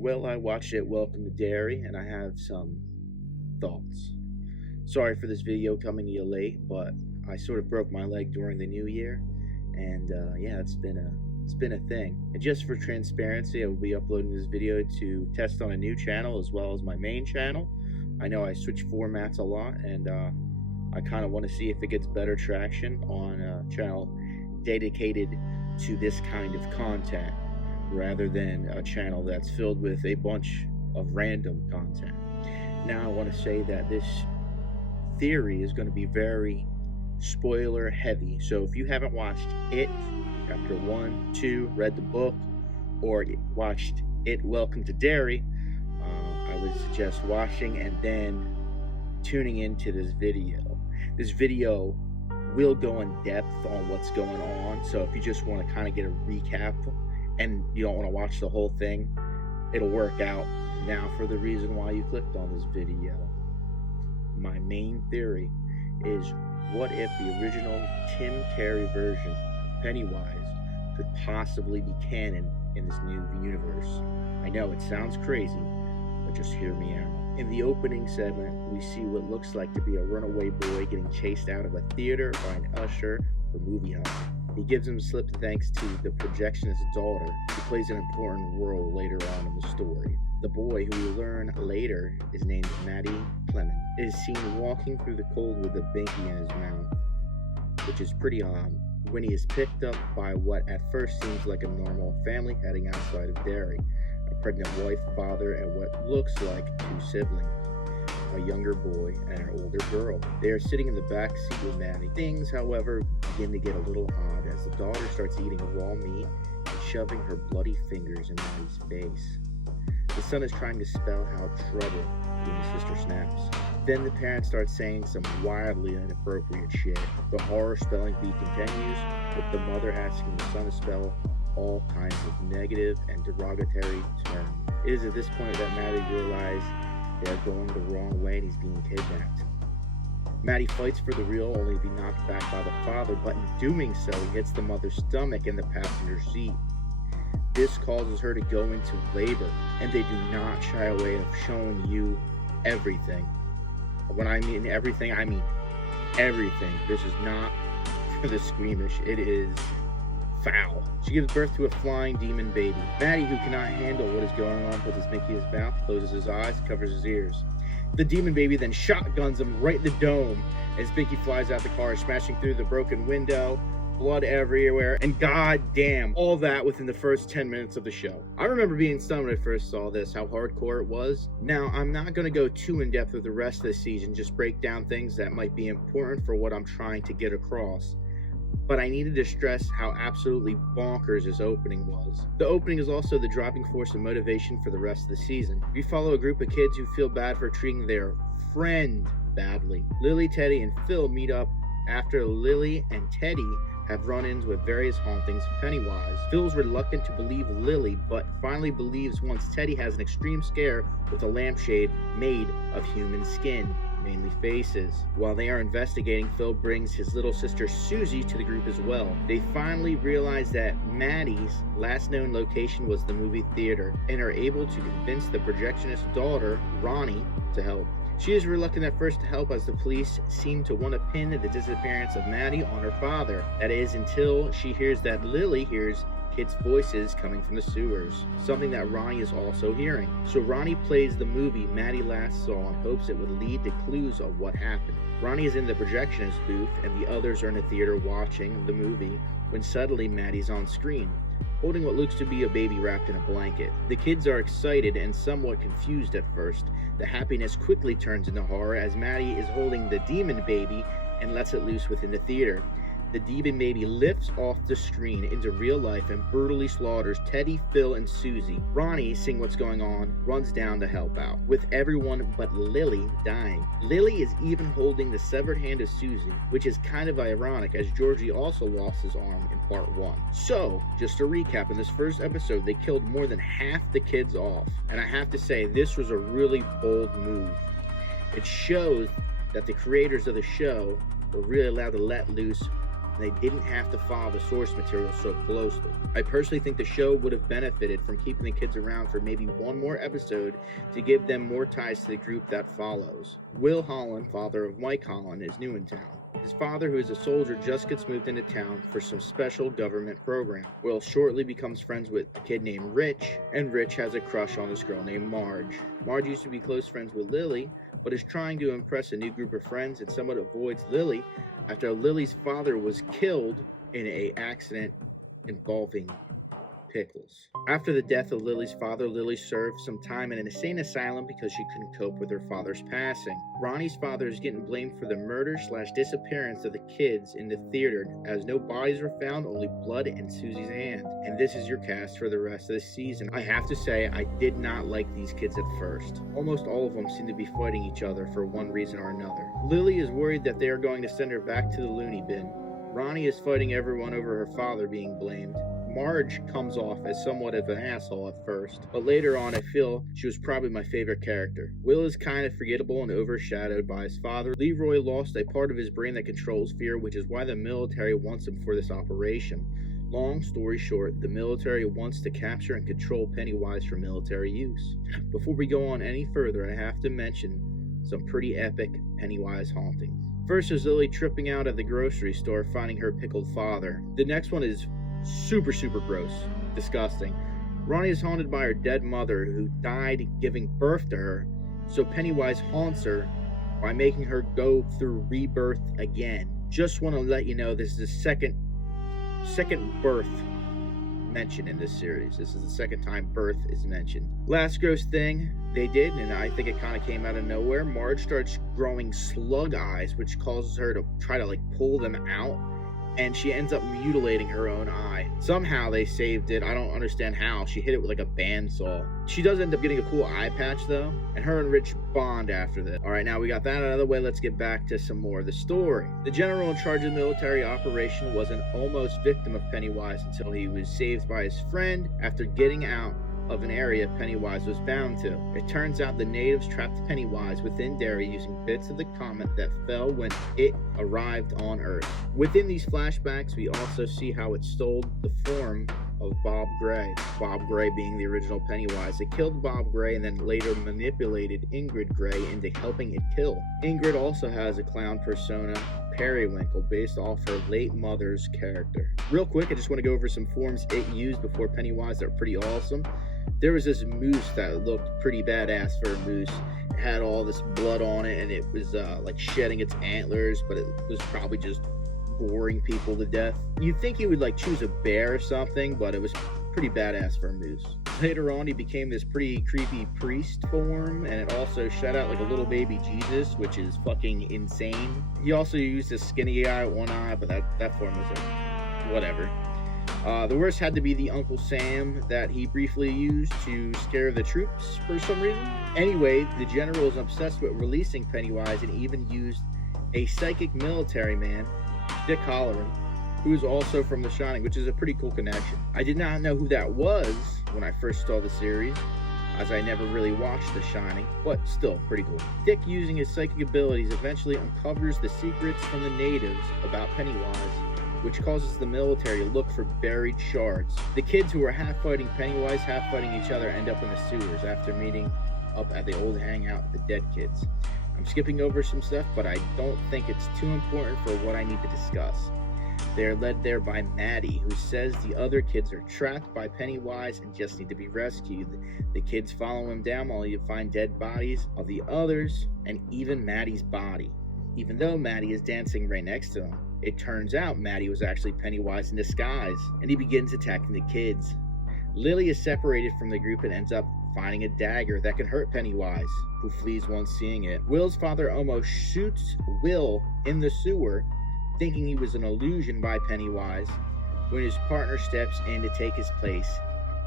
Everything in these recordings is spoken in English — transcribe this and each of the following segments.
Well, I watched it, Welcome to Derry, and I have some thoughts. Sorry for this video coming to you late, but I sort of broke my leg during the new year, and yeah, it's been a thing. And just for transparency, I will be uploading this video to test on a new channel as well as my main channel. I know I switch formats a lot, and I kind of want to see if it gets better traction on a channel dedicated to this kind of content, rather than a channel that's filled with a bunch of random content. Now I want to say that this theory is going to be very spoiler heavy, so if you haven't watched It Chapter 1, 2, read the book, or watched It Welcome to Derry, I would suggest watching and then tuning into this video. This video will go in depth on what's going on, so if you just want to kind of get a recap and you don't want to watch the whole thing, it'll work out. Now for the reason why you clicked on this video. My main theory is, what if the original Tim Curry version of Pennywise could possibly be canon in this new universe? I know it sounds crazy, but just hear me out. In the opening segment, we see what looks like to be a runaway boy getting chased out of a theater by an usher for movie hour. He gives him a slip thanks to the projectionist's daughter, who plays an important role later on in the story. The boy, who we learn later is named Matty Clement, is seen walking through the cold with a binky in his mouth, which is pretty odd, when he is picked up by what at first seems like a normal family heading outside of Derry. A pregnant wife, father, and what looks like two siblings, a younger boy and an older girl. They are sitting in the back seat with Matty. Things, however, begin to get a little odd as the daughter starts eating raw meat and shoving her bloody fingers in Matty's face. The son is trying to spell out trouble when his sister snaps. Then the parents start saying some wildly inappropriate shit. The horror spelling bee continues, with the mother asking the son to spell all kinds of negative and derogatory terms. It is at this point that Matty realizes they are going the wrong way and he's being kidnapped. Matty fights for the real, only to be knocked back by the father, but in doing so, he hits the mother's stomach in the passenger seat. This causes her to go into labor, and they do not shy away of showing you everything. When I mean everything, I mean everything. This is not for the squeamish. It is foul. She gives birth to a flying demon baby. Matty, who cannot handle what is going on, puts his binky in his mouth, closes his eyes, covers his ears. The demon baby then shotguns him right in the dome as Binky flies out the car, smashing through the broken window, blood everywhere, and goddamn, all that within the first 10 minutes of the show. I remember being stunned when I first saw this, how hardcore it was. Now, I'm not going to go too in depth with the rest of the season, just break down things that might be important for what I'm trying to get across. But I needed to stress how absolutely bonkers this opening was. The opening is also the driving force and motivation for the rest of the season. We follow a group of kids who feel bad for treating their friend badly. Lily, Teddy, and Phil meet up after Lily and Teddy have run-ins with various hauntings of Pennywise. Phil's reluctant to believe Lily, but finally believes once Teddy has an extreme scare with a lampshade made of human skin, mainly faces. While they are investigating, Phil brings his little sister Susie to the group as well. They finally realize that Matty's last known location was the movie theater, and are able to convince the projectionist's daughter, Ronnie, to help. She is reluctant at first to help, as the police seem to want to pin the disappearance of Matty on her father. That is, until she hears that Lily hears kids' voices coming from the sewers, something that Ronnie is also hearing. So Ronnie plays the movie Matty last saw in hopes it would lead to clues of what happened. Ronnie is in the projectionist booth, and the others are in the theater watching the movie, when suddenly Matty's on screen, holding what looks to be a baby wrapped in a blanket. The kids are excited and somewhat confused at first. The happiness quickly turns into horror as Matty is holding the demon baby and lets it loose within the theater. The demon baby lifts off the screen into real life and brutally slaughters Teddy, Phil, and Susie. Ronnie, seeing what's going on, runs down to help out, with everyone but Lily dying. Lily is even holding the severed hand of Susie, which is kind of ironic as Georgie also lost his arm in part 1. So, just to recap, in this first episode, they killed more than half the kids off. And I have to say, this was a really bold move. It shows that the creators of the show were really allowed to let loose and they didn't have to follow the source material so closely. I personally think the show would have benefited from keeping the kids around for maybe one more episode to give them more ties to the group that follows. Will Holland, father of Mike Holland, is new in town. His father, who is a soldier, just gets moved into town for some special government program. Will shortly becomes friends with a kid named Rich, and Rich has a crush on this girl named Marge. Marge used to be close friends with Lily, but is trying to impress a new group of friends and somewhat avoids Lily after Lily's father was killed in an accident involving pickles. After the death of Lily's father, Lily served some time in an insane asylum because she couldn't cope with her father's passing. Ronnie's father is getting blamed for the murder/disappearance of the kids in the theater, as no bodies were found, only blood in Susie's hand. And this is your cast for the rest of the season. I have to say, I did not like these kids at first. Almost all of them seem to be fighting each other for one reason or another. Lily is worried that they are going to send her back to the loony bin. Ronnie is fighting everyone over her father being blamed. Marge comes off as somewhat of an asshole at first, but later on I feel she was probably my favorite character. Will is kind of forgettable and overshadowed by his father. Leroy lost a part of his brain that controls fear, which is why the military wants him for this operation. Long story short, the military wants to capture and control Pennywise for military use. Before we go on any further, I have to mention some pretty epic Pennywise hauntings. First is Lily tripping out at the grocery store, finding her pickled father. The next one is super gross, disgusting. Ronnie is haunted by her dead mother who died giving birth to her, so Pennywise haunts her by making her go through rebirth again. Just want to let you know this is the second birth mentioned in this series. This is the second time birth is mentioned. Last gross thing they did, and I think it kind of came out of nowhere, Marge starts growing slug eyes, which causes her to try to pull them out, and she ends up mutilating her own eye. Somehow they saved it. I don't understand how. She hit it with a bandsaw. She does end up getting a cool eye patch though, and her and Rich bond after that. Alright, now we got that out of the way, let's get back to some more of the story. The general in charge of the military operation was an almost victim of Pennywise until he was saved by his friend after getting out of an area Pennywise was bound to. It turns out the natives trapped Pennywise within Derry using bits of the comet that fell when it arrived on Earth. Within these flashbacks, we also see how it stole the form of Bob Gray. Bob Gray being the original Pennywise. It killed Bob Gray and then later manipulated Ingrid Gray into helping it kill. Ingrid also has a clown persona, Periwinkle, based off her late mother's character. Real quick, I just want to go over some forms it used before Pennywise that are pretty awesome. There was this moose that looked pretty badass for a moose. It had all this blood on it, and it was shedding its antlers, but it was probably just boring people to death. You'd think he would choose a bear or something, but it was pretty badass for a moose. Later on, he became this pretty creepy priest form, and it also shot out like a little baby Jesus, which is fucking insane. He also used this skinny guy with one eye, but that form was whatever. The worst had to be the Uncle Sam that he briefly used to scare the troops for some reason. Anyway, the general is obsessed with releasing Pennywise and even used a psychic military man, Dick Halloran, who is also from The Shining, which is a pretty cool connection. I did not know who that was when I first saw the series, as I never really watched The Shining, but still pretty cool. Dick, using his psychic abilities, eventually uncovers the secrets from the natives about Pennywise, which causes the military to look for buried shards. The kids who are half fighting Pennywise, half fighting each other end up in the sewers after meeting up at the old hangout with the dead kids. I'm skipping over some stuff, but I don't think it's too important for what I need to discuss. They are led there by Maddie, who says the other kids are trapped by Pennywise and just need to be rescued. The kids follow him down while you find dead bodies of the others and even Maddie's body. Even though Maddie is dancing right next to him, it turns out Maddie was actually Pennywise in disguise, and he begins attacking the kids. Lily is separated from the group and ends up finding a dagger that can hurt Pennywise, who flees once seeing it. Will's father almost shoots Will in the sewer, thinking he was an illusion by Pennywise, when his partner steps in to take his place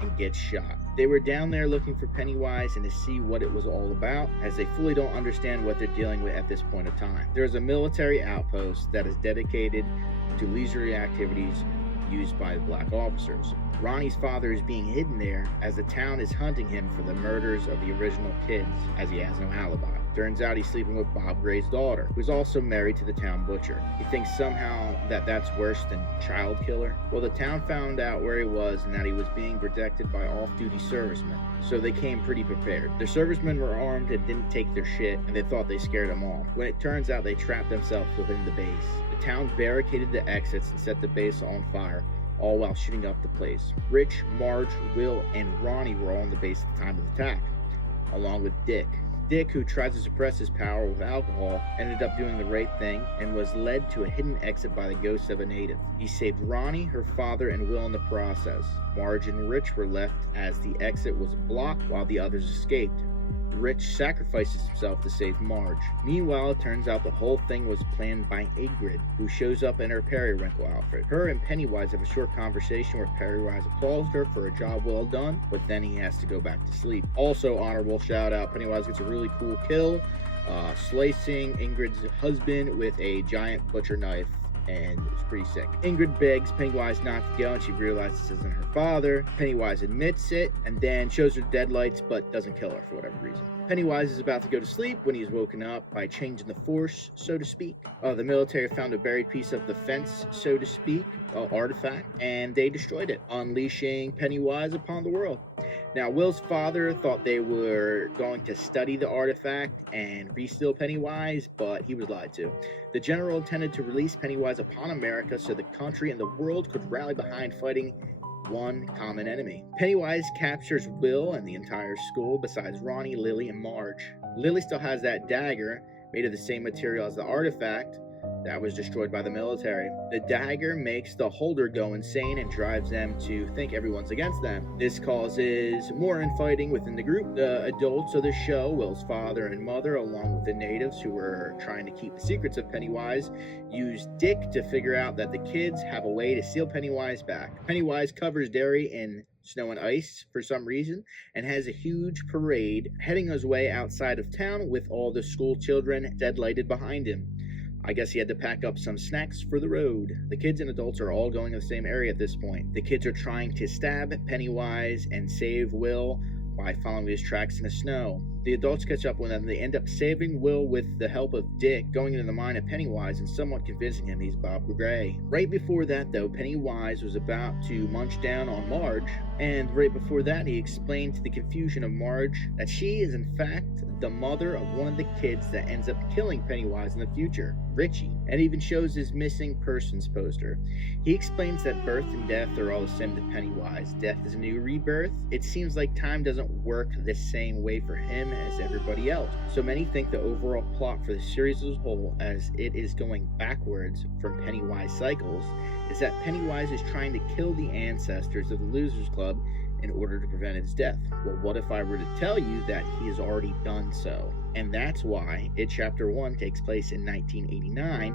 and gets shot. They were down there looking for Pennywise and to see what it was all about, as they fully don't understand what they're dealing with at this point of time. There is a military outpost that is dedicated to leisurely activities used by the black officers. Ronnie's father is being hidden there as the town is hunting him for the murders of the original kids, as he has no alibi. Turns out he's sleeping with Bob Gray's daughter, who's also married to the town butcher. He thinks somehow that that's worse than child killer. Well, the town found out where he was and that he was being protected by off-duty servicemen, so they came pretty prepared. The servicemen were armed and didn't take their shit, and they thought they scared them off, when it turns out they trapped themselves within the base. The town barricaded the exits and set the base on fire, all while shooting up the place. Rich, Marge, Will, and Ronnie were all on the base at the time of the attack, along with Dick. Dick, who tried to suppress his power with alcohol, ended up doing the right thing and was led to a hidden exit by the ghost of a native. He saved Ronnie, her father, and Will in the process. Marge and Rich were left as the exit was blocked while the others escaped. Rich sacrifices himself to save Marge. Meanwhile, it turns out the whole thing was planned by Ingrid, who shows up in her periwinkle outfit. Her and Pennywise have a short conversation where Pennywise applauds her for a job well done, but then he has to go back to sleep. Also, honorable shout out, Pennywise gets a really cool kill, slicing Ingrid's husband with a giant butcher knife, and it's pretty sick. Ingrid begs Pennywise not to go, and she realizes this isn't her father. Pennywise admits it, and then shows her deadlights, but doesn't kill her for whatever reason. Pennywise is about to go to sleep when he's woken up by changing the force, so to speak. The military found a buried piece of the fence, so to speak, artifact, and they destroyed it, unleashing Pennywise upon the world. Now, Will's father thought they were going to study the artifact and re-steal Pennywise, but he was lied to. The general intended to release Pennywise upon America so the country and the world could rally behind fighting one common enemy. Pennywise captures Will and the entire school besides Ronnie, Lily, and Marge. Lily still has that dagger made of the same material as the artifact that was destroyed by the military. The dagger makes the holder go insane and drives them to think everyone's against them. This causes more infighting within the group. The adults of the show, Will's father and mother, along with the natives who were trying to keep the secrets of Pennywise, use Dick to figure out that the kids have a way to steal Pennywise back. Pennywise covers Derry in snow and ice for some reason and has a huge parade heading his way outside of town with all the school children deadlighted behind him. I guess he had to pack up some snacks for the road. The kids and adults are all going to the same area at this point. The kids are trying to stab Pennywise and save Will by following his tracks in the snow. The adults catch up with them. They end up saving Will with the help of Dick, going into the mind of Pennywise and somewhat convincing him he's Bob Gray. Right before that, though, Pennywise was about to munch down on Marge, and right before that, he explained to the confusion of Marge that she is in fact the mother of one of the kids that ends up killing Pennywise in the future, Richie, and even shows his missing persons poster. He explains that birth and death are all the same to Pennywise. Death is a new rebirth. It seems like time doesn't work the same way for him as everybody else. So many think the overall plot for the series as a whole, as it is going backwards from Pennywise cycles, is that Pennywise is trying to kill the ancestors of the Losers Club in order to prevent its death. Well, what if I were to tell you that he has already done so? And that's why It Chapter 1 takes place in 1989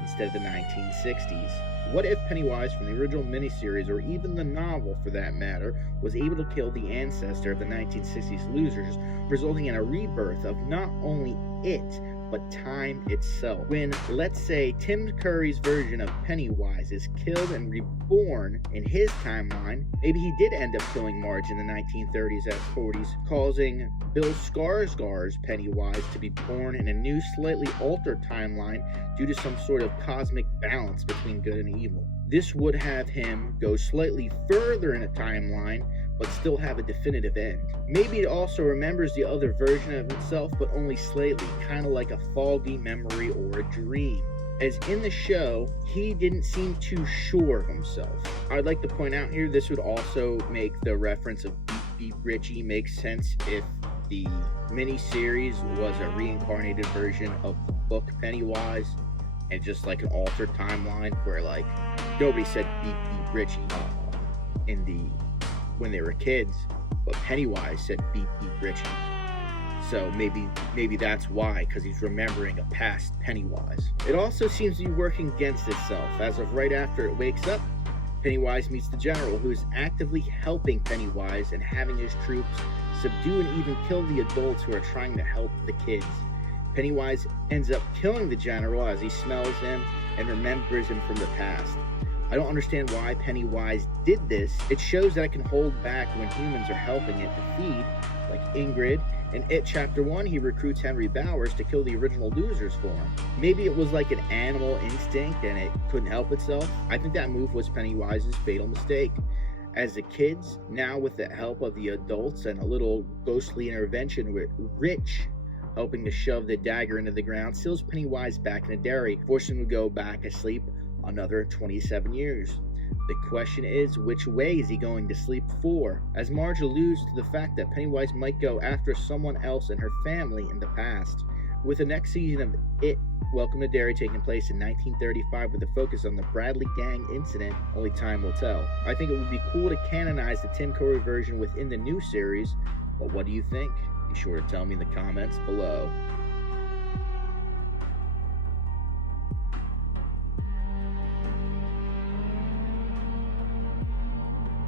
instead of the 1960s. What if Pennywise from the original miniseries, or even the novel for that matter, was able to kill the ancestor of the 1960s Losers, resulting in a rebirth of not only it, but time itself? When, let's say, Tim Curry's version of Pennywise is killed and reborn in his timeline, maybe he did end up killing Marge in the 1930s and 40s, causing Bill Skarsgård's Pennywise to be born in a new, slightly altered timeline due to some sort of cosmic balance between good and evil. This would have him go slightly further in a timeline, but still have a definitive end. Maybe it also remembers the other version of itself, but only slightly, kind of like a foggy memory or a dream. As in the show, he didn't seem too sure of himself. I'd like to point out here, this would also make the reference of Beep Beep Richie make sense if the miniseries was a reincarnated version of the book Pennywise, and just like an altered timeline where like nobody said Beep Beep Richie when they were kids, but Pennywise said Beep Beep Richie. So maybe that's why, because he's remembering a past Pennywise. It also seems to be working against itself. As of right after it wakes up, Pennywise meets the general, who is actively helping Pennywise and having his troops subdue and even kill the adults who are trying to help the kids. Pennywise ends up killing the general as he smells him and remembers him from the past. I don't understand why Pennywise did this. It shows that it can hold back when humans are helping it to feed, like Ingrid. In It Chapter 1, he recruits Henry Bowers to kill the original losers for him. Maybe it was like an animal instinct and it couldn't help itself. I think that move was Pennywise's fatal mistake. As the kids, now with the help of the adults and a little ghostly intervention with Rich helping to shove the dagger into the ground, seals Pennywise back into Derry, forcing him to go back asleep another 27 years. The question is, which way is he going to sleep for? As Marge alludes to the fact that Pennywise might go after someone else and her family in the past. With the next season of It, Welcome to Derry taking place in 1935 with a focus on the Bradley Gang incident, only time will tell. I think it would be cool to canonize the Tim Curry version within the new series, but what do you think? Be sure to tell me in the comments below.